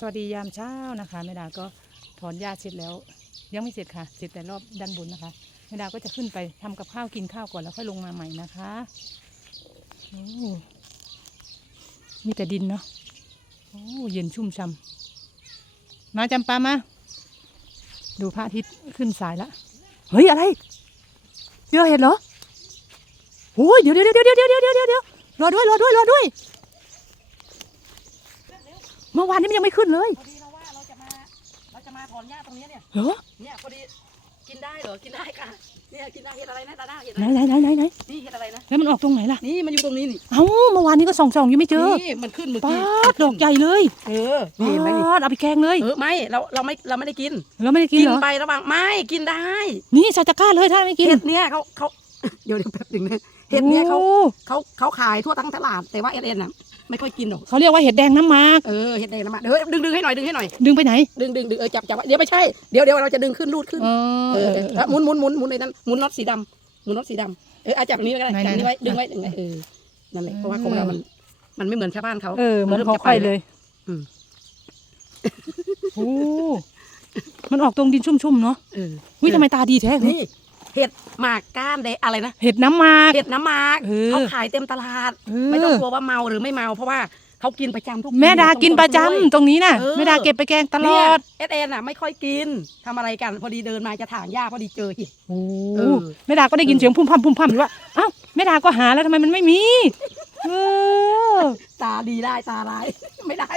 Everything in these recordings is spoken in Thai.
สวัสดียามเช้านะคะแม่ดาก็ถอนหญ้าเสร็จแล้ว ยังไม่เสร็จค่ะ เสร็จแต่รอบด้านบนนะคะแม่ดาก็จะขึ้นไปทำกับข้าวกินข้าวก่อนแล้วค่อยลงมาใหม่นะคะโอ้มีแต่ดินเนาะโอ้เย็นชุ่มช่ามาจำปามาดูพระอาทิตย์ขึ้นสายละเฮ้ยอะไรเจอเห็นเหรอโอ้ยเดี๋ยวเดี๋ยวเดี๋ยวเดี๋ยวเดี๋ยวเดี๋ยวเดี๋ยวรอด้วยรอด้วยรอด้วย เมื่อวานนี้มันยังไม่ขึ้นเลยพอดีเราว่าเราจะมาเราจะมาถอนหญ้าตรงเนี้ยเนี่ยเหรอเนี่ยพอดีกินได้เหรอกินได้ค่ะเนี่ยกินได้เห็ดอะไรนะตาหน้าเห็ดอะไหนไรไหนไหนไหนไหนนี่เห็ดอะไรนะแล้วมันออกตรงไหนล่ะนี่มันอยู่ตรงนี้นี่เอ้าเมื่อวานนี้ก็ส่องส่องๆอยู่ไม่เจอนี่มันขึ้นเมื่อป้ากี้ดดอกใหญ่เลยเออนี่เห็นไหมนี่ป้าดเอาไปแกงเลยเออไม่เราเราไม่เราไม่ได้กินเราไม่ได้กินเหรอไประหว่างไม่กินได้ นี่ใส่ตะกร้าเลยถ้าไม่กินเห็ดเนี่ยเขาเขา เดี๋ยวเดี๋ยวแป๊บหนึงนะเห็ดเนี่ยเขาโอ้เขาเขาขายทั่วทั้งตลาดแต่ว่าเอเอ็นอะ ไม่ค่อยกินหรอกเขาเรียกว่าเห็ดแดงน้ำหมากเออเห็ดแดงนะมาเดี๋ยวดึงดึงให้หน่อยดึงให้หน่อยดึงไปไหน ดึงดึงดึงเออจับจับไว้เดี๋ยวไม่ใช่เดี๋ยวเดี๋ยวเราจะดึงขึ้นรูดขึ้นเอเอออเออหมุนหมุนหมุนหมุนในนั้นหมุนน็อตสีดำหมุนน็อตสีดำเออเอาจับอันนี้ไว้ก็ได้ไหนจับอันนี้ไหนไว้ดึงไว้ดึงไว้เออนั่นแหละเพราะว่าอืมของเรามันมันไม่เหมือนชาวบ้านเขาเออเหมือนริ่เขาจะไข่ไปเลยอืม โอ้มันออกตรงดินชุ่มๆเนาะเออ วิทำไมตาดีแท้ นี่ เห็ดหมากก้านแดงอะไรนะเห็ดน้ำหมาก เห็ดน้ำหมากเออเขาขายเต็มตลาด เออ ไม่ต้องกลัวว่าเมาหรือไม่เมาเพราะว่าเขากินประจำทุกปีแม่ดากินประจำต้องตรงนี้น่ะเออแม่ดาเก็บไปแกงตลเนี่ยอดเอสเอ็นอะไม่ค่อยกินทำอะไรกัน พอดีเดินมาจะถางหญ้าพอดีเจอเห็ด โอ้เออ แม่ดาก็ได้ยินเสียงพุ่มพั่มพุ่มพั่มอยู่ว่าเอ้าแม่ดาก็หาแล้วทำไมมันไม่มีเออตาดีได้ตาร้าย ไม่ได้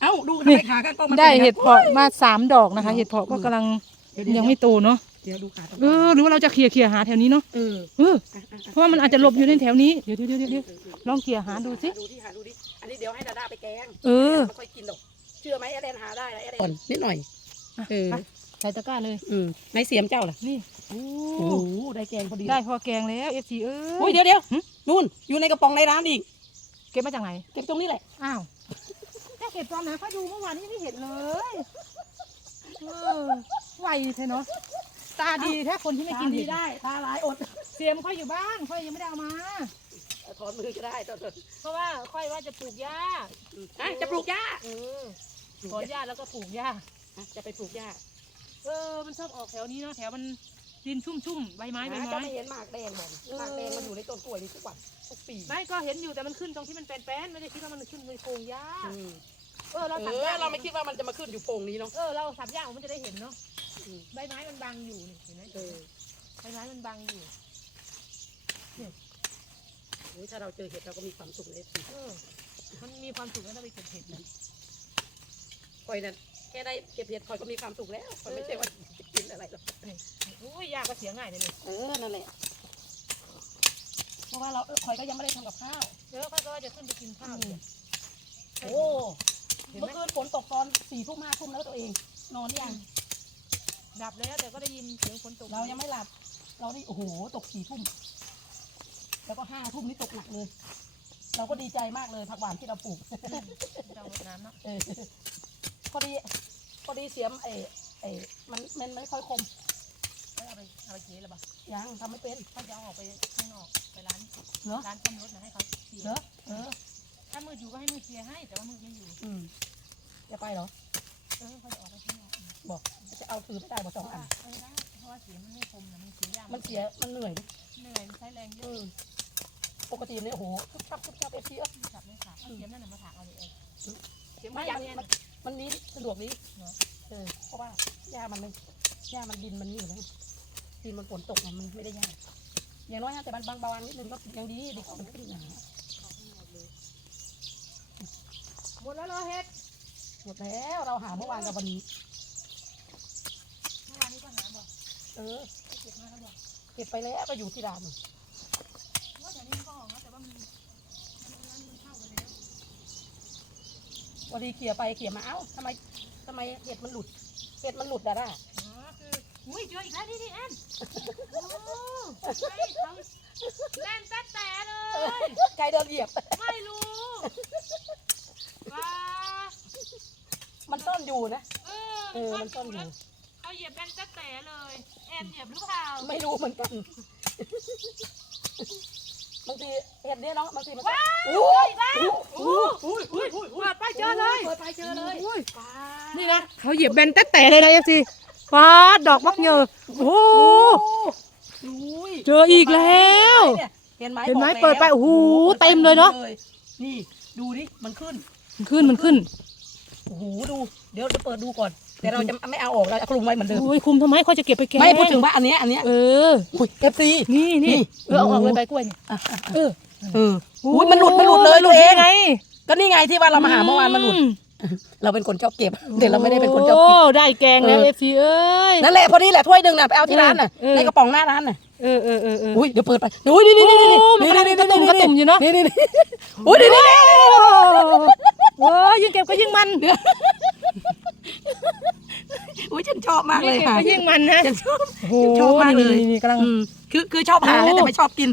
เอ้าดูทำนี่ไมขาข้างกล้องมันได้ป็นอย่างนั้นเห็ดเพาะมาสามดอกนะคะ เห็ดเพาะก็กำลังเดี๋วเดี๋วยังไม่โตเนาะเดี๋ยวดูขาตรงเออหรือว่าเราจะเคลียร์เคลียร์หาแถวนี้เนาะเออเอออะอะอะเพราะว่ามันอาจจะหลบอยู่ในแถวนี้เดี๋ยวเดี๋ยวเดี๋ยวเดี๋ยวลองเคลียร์หาดูสิหาดูดิหาดูดิอันนี้เดี๋ยวให้ดาดาไปแกงเออไม่ค่อยกินหรอกเชื่อไหมเอสเอ็นหาได้นะเอสเอ็นนิดหน่อยอะเออไปใส่ตะกร้าเลยอืมในเสียมเจ้าล่ะนี่โอ้โอ้โหได้แกงพอดีได้พอแกงแล้วเอฟซีเอโอ้อยเดี๋ยวเดี๋ยวหึนู่นอยู่ในกระป๋องในร้านอีกเก็บมาจากไหนเก็บตรงนี้แหละอ้าวแค่เห็ดตอนไหนค่อยดูเมื่อวานนี้ยังไม่เห็นเลยเออไวแท้เนาะ ตาดีแท้คนที่ไม่ตากินดีเห็ดได้ ตาร้ายอด เสียมค่อยอยู่บ้านค่อยยังไม่ได้เอามาถอนมือก็ได้ถอนเพราะว่าค่อยว่าจะปลูกหญ้าอะจะปลูกหญ้าเออถอนหญ้าแล้วก็ปลูกหญ้าอะจะไปปลูกหญ้าเออมันชอบออกแถวนี้เนาะแถวมันดินชุ่มๆใบไม้ใบอะไม้จะไม่เห็นหมากแดงบอกเออหมากแดงมันอยู่ในต้นกล้วยนี่ทุกวันทุกปีไม่ก็เห็นอยู่แต่มันขึ้นตรงที่มันเป็นแป้นไม่ได้คิดว่ามันขึ้นในโพรงหญ้าอืมเออเราเอสับอหญ้าเราไม่คิดว่ามันจะมาขึ้นอยู่โพรงนี้เนาะเออเราสับหญ้ามันจะได้เห็นเนาะ อืมใบไม้มันบังอยู่นี่เห็นไหมเออใบไม้มันบังอยู่โอ้ยถ้าเราเจอเห็ดเราก็มีความสุขเลยสิเออมันมีความสุขแล้วเราไปเก็บเห็ดนะคอยนั่นแค่ได้เก็บเห็ดคอยก็มีความสุขแล้วคอยไม่ใช่ว่าจะกินอะไรหรอกอุ้ยยาก็เสียง่ายเลยนี่เออนั่นแหละเพราะว่าเราเออคอยก็ยังไม่ได้ทำกับข้าวเดี๋ยวค่อยก็ว่าจะขึ้นไปกินข้าวเนี่ยโอ้เห็นเมื่ไหมอคืนฝนตกตอนสี่ทุ่มห้าทุ่มแล้วตัวเอง นอนหรือยัง ดับแล้วแต่ก็ได้ยินเสียงฝนตกเรายังไม่หลับ เราได้โอ้โหตกสี่ทุ่มแล้วก็ห้าทุ่มนี่ตกหนักเลย เราก็ดีใจมากเลยผักหวานที่เราปลูกจังหวัดน้ำเนาะเออพอดีพอดีเสียมเอเอมันมันไม่ค่อยคมไม่เอาไปเอาไปเจ๊หรือเปล่ายังทำไม่เป็นเขาจะเอาออกไปข้างนอกไปร้านเหรอร้านซ่อมรถนะให้เขาเคลียเหรอร์เออถ้ามืดอยู่ก็ให้มืดเคลียร์ให้แต่ว่ามืดไม่อยู่ อืมจะไปเหรอ เออเขาจะออกไปข้างนอกบอกจะ เอาถือไม่ได้บอกสองอันเออได้เพราะว่าเสียงมันไม่คมนะมันเสียงยากมันเสีย มันเหนื่อยดิเหนื่อยมันใช้แรงเยเออะอปกติเนี่ยโอ้โหทุบทับทุบทับเอฟซีจับไม่ขาดเอาเสียงนั่นน่ะมาถากเอาเลยเออเสียงไม่ไม่ยัมันงเนี่ย มันมันนี้สะดวกนี้เนอะ เออ เพราะว่าหญ้ามันไม่หญ้ามันดินมันนี่อยู่แล้วดินมันฝนตกอะมันไม่ได้ยากอย่างน้อยนะแต่มันบางๆนิดนึงก็ยังดีดีกว่ามันขึ้นหนาหมดแล้วเหรอเฮ็ดหมดแล้วเราหาเมื่อวานกับวันนี้ เมื่อวานนี้ก็หาบอก เออไปเก็บมาแล้วบอกเก็บไปแล้วก็อยู่ที่ร้านว่าแต่นี่มันก็ออกนะแต่ว่ามันมันมันมันเข้ากันแล้วพอดีเขี่ยไปเขี่ยมาเอ้าทำไมทำไมเห็ดมันหลุดเห็ดมันหลุดดาด้าอ๋อคืออุ้ยเจออีกแล้วนี่นี่แอนโอ้ไม่เขาแล่นแต่แต่เลยไกลเดินเหยียบ ไม่รู้ว่ามันซ่อนอยู่นะ เอเอออมัมันนซ่ซ่ออนนออยู่ยู่แล้ว เขาเหยียบแอนแต่แต่เลยแอนเหยียบหรือเปล่าไม่รู้เหมือนกันเบางทีเห็ดเนี่ยเนาะบางทีมันก็อุ้ยอุ้ยอุ้ยอุ้ยอุ้ยเปิดไปเจอเลยเปิดไปเจอเลยอุ้ยปลานี่นะเขาเหยียบแบนแต่แต่เลยนะเอฟซีฟาดดอกมักเยอโอ้โหอุ้ยเจออีกแล้ว เห็นไหมเห็นไหมบอกแล้วเปิดไปโอ้โหเต็มเลยเนอะนี่ดูดิมันขึ้น มันขึ้นมันขึ้นโอ้โหดู เดี๋ยวจะเปิดดูก่อน แต่เราจะไม่เอาออกเราจะคลุมไว้เหมือนเดิมโอ้ยคุมทำไมเขาจะเก็บไปแกงไม่พูดถึงว่าอันเนี้ยอันเนี้ยเอออุ้ยเอฟซีนี่นี่นี่เออเอาออกเลยโอ้โหใบกล้วยเนี่ยเออเอออุ้ยมันหลุดมันหลุดเลยหลุดตัวเองไงก็นี่ไงที่ว่าเรามาหาเมื่อวานมันหลุดเราเป็นคนชอบเก็บแต่เราไม่ได้เป็นคนชอบโอ้กินได้แกงแล้วเอเออฟซีเอ้ยนั่นแหละพอดีแหละถ้วยหนึ่งน่ะไปเอาที่ร้านน่ะเออในกระป๋องหน้าร้านน่ะเออเออเออเอออุ้ยเดี๋ยวเปิดไปอุ้ยนี่นี่นี่นี่โอ้มันกำลังกระตุ่มกระตุ่มอยู่เนอะนี่นี่นี่อุ้ยนี่นี่นี่โอ้ยยิ่งเก็บก็ยิ่งมัน อุ้ยฉันชอบมากเลยิ่งยเก็บค่ะก็ยิ่งมันนะฉันชอบโอ้โหชอบมากเลยนี่นี่นี่กำลังอืมคือคือชอบหาโอ้แต่ไม่ชอบกิน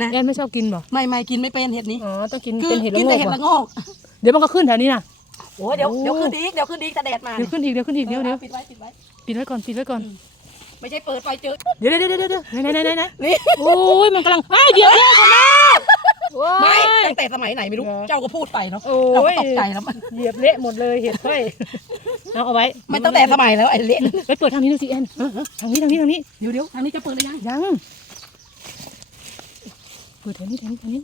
นะแอนไม่ชอบกินบ่ไม่ไม่กินไม่เป็นเห็ดนี้อ๋อต้องกินคือเป็นเห็ดละกินโงแต่กเห็ดเหรละอโงกเดี๋ยวมันก็ขึ้นแถวนี้นะโอ้ยเดี๋ยวโอ้เดี๋ยวขึ้นอีกเดี๋ยวขึ้นอีกจะแดดมาเดี๋ยวขึ้นอีกเดี๋ยวขึ้นอีกเดี๋ยวเดี๋ยวปิดไว้ปิดไว้ปิดไว้ก่อนปิดไว้ก่อนไม่ใช่เปิดไฟเจอเดี๋ยวเดี๋ยวเดี๋ยวเดี๋ยวเดี๋ยวไหนไหนไหนไหนนี่โอ้ยมันกำลังไอ้ยเดี๋ยวเดี๋ยวก่อนนะโอ้ ไม่ยตั้งแต่สมัยไหนไม่รู้ เหรอ เจ้าก็พูดไปเนาะ โอ้เราก็ยตกใจแล้วมัน เหยียบเละหมดเลยเห็ดค่อยเอาเอาไว้มันตั้งแต่สมัยแล้วไอ้เละไปเปิดทางนี้ดูสิแอนทางนี้ทางนี้ทางนี้ เดี๋ยวเดี๋ยวทางนี้จะเปิดหรือยังยังเปิดทางนี้ทางนี้ทางนี้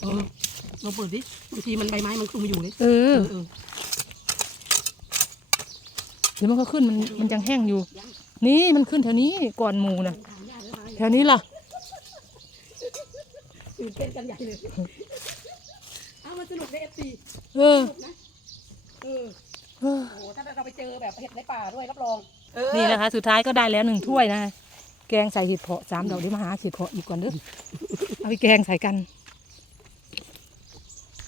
เออเราเปิดดิบางทีมันใบไม้มันคลุมอยู่เลยเออ เออ เดี๋ยวมันก็ขึ้นมันมันยังแห้งอยู่ นี่มันขึ้นแถวนี้ก่อนหมูนะถามยากเลยไหมแถวนี้ล่ะ ตื่นเต้นกันใหญ่เลยเอามันสนุกในเอฟซีเออสนุกนะเออเออโอ้โหถ้าเราไปเจอแบบเห็ดในป่าด้วยรับรองนี่นะคะ สุดท้ายก็ได้แล้วหนึ่งถ้วยนะแกงใส่เห็ดเพาะสามดอกเดี๋ยวมาหาเห็ดเพาะอีกก่อนเด้อเอาไปแกงใส่กัน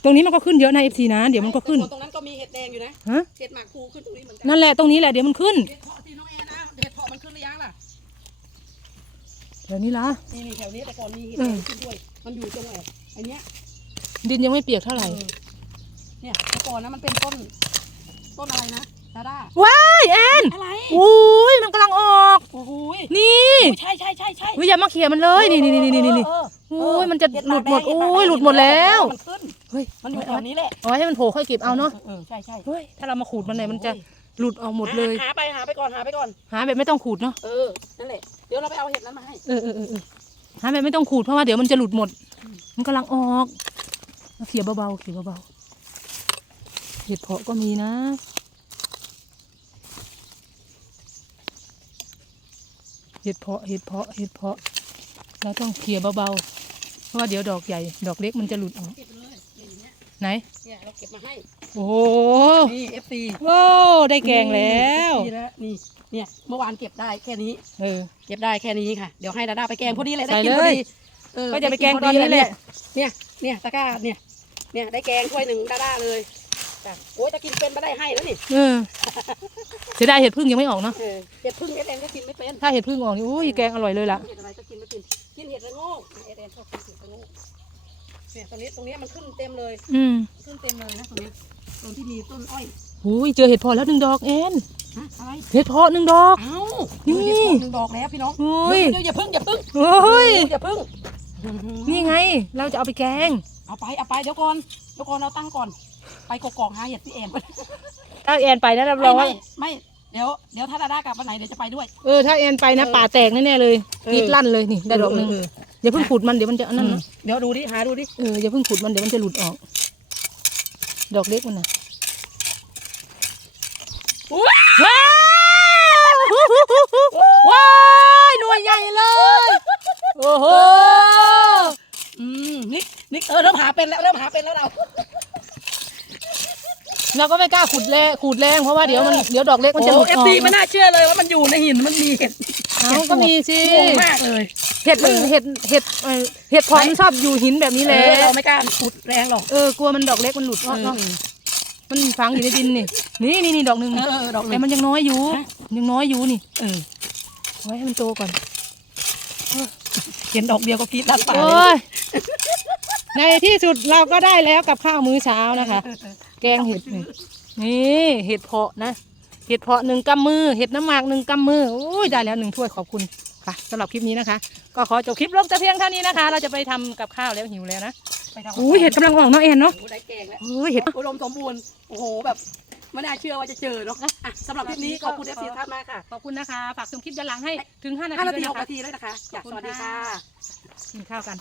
ตรงนี้มันก็ขึ้นเยอะนะเอฟซีนะ เดี๋ยวมันก็ขึ้น ตรงนั้นก็มีเห็ดแดงอยู่นะฮะ เห็ดหมากคูขึ้นตรงนี้เหมือนกันนั่นแหละตรงนี้แหละเดี๋ยวมันขึ้นเห็ดเพาะที่น้องแอนนะเห็ดเพาะมันขึ้นหรือยังล่ะ เดี๋ยวนี้ละนี่นี่แถวนี้แต่ก่อนมีเห็ดเอแดองขึ้นด้วย มันอยู่ตรงไหนไอ้เนี้ยดินยังไม่เปียกเท่าไหร่เออเนี่ยแต่ก่อนนะมันเป็นต้น ต้นอะไรนะดาด้าว้ายแอนอะไรอุ้ยมันกำลังออก โอ้โหยนี่โอ้ยใช่ใช่ใช่ใช่เฮ้ยอย่ามาเขี่ยมันเลย นี่นี่นี่นี่นี่เออเออโอ้ยมันจะเห็หลุดหมดากแงโอ้เห็ยดากแงหลุดหมดแล้ว มันขึ้นเฮ้ยมันอยู่แถวนี้แหละเอาไว้ให้มันโผล่ค่อยเก็บเอาเนาะ เออใช่ใช่เฮ้ย ถ้าเรามาขูดมันเลยมันจะหลุดออกหมดเลยหาไปหาไปก่อนหาไปก่อน หาแบบไม่ต้องขูดเนาะ เออ นั่นแหละ เดี๋ยวเราไปเอาเห็ดนั้นมาให้ เออเออเออเออ หาแบบไม่ต้องขูดเพราะว่าเดี๋ยวมันจะหลุดหมด มันกำลังออกเอาเขี่ยเบาๆเขี่ยเบาๆเห็ดเพาะก็มีนะเห็ดเพาะเห็ดเพาะเห็ดเพาะเราต้องเขี่ยเบาๆเพราะว่าเดี๋ยวดอกใหญ่ ดอกเล็กมันจะหลุดออกเก็บเลยอย่างเงี้ยไหนเนี่ยเราเก็บมาให้ โอ้โหนี่ FC โอ้ได้แกงแล้วนี่นะนี่เนี่ยเมื่อวานเก็บได้แค่นี้ เออ เก็บได้แค่นี้ค่ะ เดี๋ยวให้ดาด้าไปแกงพอดีเลยใส่ได้กินพอเลยดีเออก็จะไปแกงด้ตอนนี้แหละเนี่ยเนี่ยตะกร้าเนี่ยเนี่ยได้แกงถ้วยหนึ่งดาด้าเลยจ้ะโอ้ยจะกินเป็นมาได้ให้แล้วนี่เออเสียดายเห็ดพึ่งยังไม่ออกเนาะเออเห็ดพึ่งเอเอ็นก็กินไม่เป็นถ้าเห็ดพึ่งออกนี่อุ้ยแกงอร่อยเลยล่ะเห็ดอะไรก็กินไม่เป็นกินเห็ดระโงกเอเอ็นชอบกินเห็ดระโงกเนี่ยตรงนี้ตรงนี้มันขึ้นเต็มเลย อืมขึ้นเต็มเลยนะตรงนี้ ตรงที่มีต้นอ้อยอุ้ยเจอเห็ดเพอแล้วหนึ่งดอกเอ็นฮะอะไรเห็ดเพอหนึ่งดอก เอ้านี่นี่เห็ดเพาะหนึ่งดอกแล้วพี่น้องโอ้ย เดี๋ยวอย่าพึ่งอย่าพึ่งโอ้ย อย่าพึ่งนี่ไง เราจะเอาไปแกงเอาไปเอาไปเดี๋ยวก่อนเดี๋ยวก่อนเราตั้งก่อน ไปกกอกหาเห็ดพี่แอมถ้าแอนไปนะรับรไม่องว่าไม่ไม่เดี๋ยวเดี๋ยวถ้าดาด้ากลับวันไหนเดี๋ยวจะไปด้วย เออถ้าแอนไปนะเออป่าแตกแน่ๆเลยเออ กรีดลั่นเลยนี่ได้ดอกหนึ่งเอออย่าเพิ่งขุดมันเดี๋ยวมันจะอันนั้นนะเดี๋ยวดูดิหาดูดิเอออย่าเพิ่งขุดมันเดี๋ยวมันจะหลุดออก ดอกเล็กมันนะว้าวว้ายหน่วยใหญ่เลย โอ้โห อืม นิก นิก เออเริ่มหาเป็นแล้วเริ่มหาเป็นแล้วเรา เราก็ไม่กล้าขุดแรงขุดแรงเพราะว่าเดี๋ยวมันเดี๋ยวดอกเล็กมันจะหลุดเออฟอกซีไม่น่าเชื่อเลยว่ามันอยู่ในหินมันมีเห็ดเอาก็มีสิ งงมากเลย เห็ดมันเห็ดเห็ดเอ่อเห็ดเพอมันชอบอยู่หินแบบนี้แหละเออเราไม่กล้าขุดแรงหรอก เออกลัวมันดอกเล็กมันหลุดเอเนาะอเนาะมันฝังอยู่ในดินนี่นี่นี่นี่ดอกหนึ่งเออดอกแต่เล็กมันยังน้อยอยู่ฮะ ยังน้อยอยู่นี่เออเอาไว้ให้มันโตก่อนเห็นดอกเดียวก็กรีดด้านป่าโอ้เลยยในที่สุดเราก็ได้แล้วกับข้าวมื้อเช้านะคะ แกงเห็ดนี่นี่เห็ดเพาะนะ เห็ดเพาะหนึ่งกำมือ เห็ดน้ำหมากหนึ่งกำมือโอ้ยได้แล้วหนึ่งถ้วยขอบคุณ คค่ะสำหรับคลิปนี้นะคะ ก็ขอจบคลิปลงแต่เพียงเท่านี้นะคะ เราจะไปทำกับข้าวแล้วหิวแล้วนะไปทำอุ้ยเห็ดกำลังออกเนาะแอนเนาะโอ้ได้แกงแล้วเฮ้ยเห็ด อุดมสมบูรณ์ โอ้โห แบบไม่น่าเชื่อว่าจะเจอเนาะอะสำหรับคลิปนี้ขอบคุณเอฟซีท่านมากค่ะขอบคุณนะคะ ฝากชมคลิปย้อนหลังให้ถึง 5 นาทีห้านาด้วทียหนะกคะนาทีด้วยนะคะขอบคุณสวัสดีค่ะค่ะ กินข้าวกัน